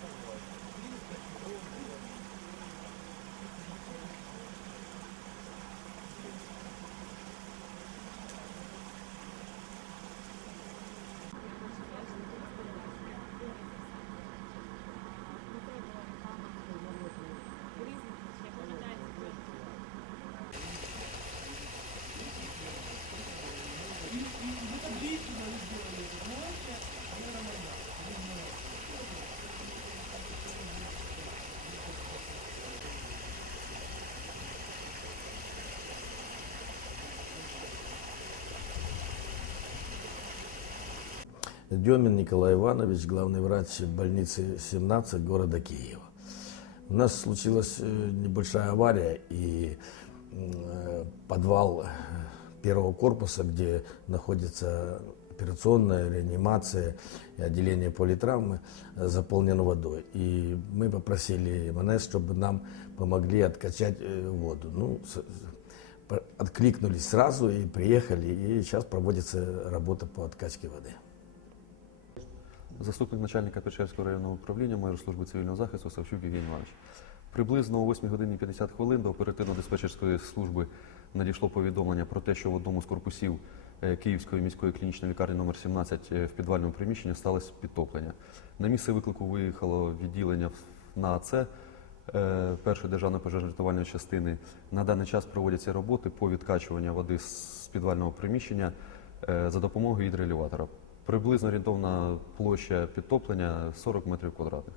four points. Демин Николай Иванович, главный врач больницы 17 города Киева. У нас случилась э, небольшая авария, и э, подвал первого корпуса, где находится операционная реанимация и отделение политравмы, э, заполнен водой. И мы попросили МНС, чтобы нам помогли откачать э, воду. Ну, откликнулись сразу и приехали, и сейчас проводится работа по откачке воды. Заступник начальника Печерського районного управління майор служби цивільного захисту Савчук Євгеній Іванович. Приблизно о 8 годині 50 хвилин до оперативно-диспетчерської служби надійшло повідомлення про те, що в одному з корпусів е, Київської міської клінічної лікарні номер 17 е, в підвальному приміщенні сталося підтоплення. На місце виклику виїхало відділення на АЦ е, першої державної пожежно-рятувальної частини. На даний час проводяться роботи по відкачуванню води з підвального приміщення за допомогою гідроелеватора. Приблизно орієнтовна площа підтоплення 40 метрів квадратних.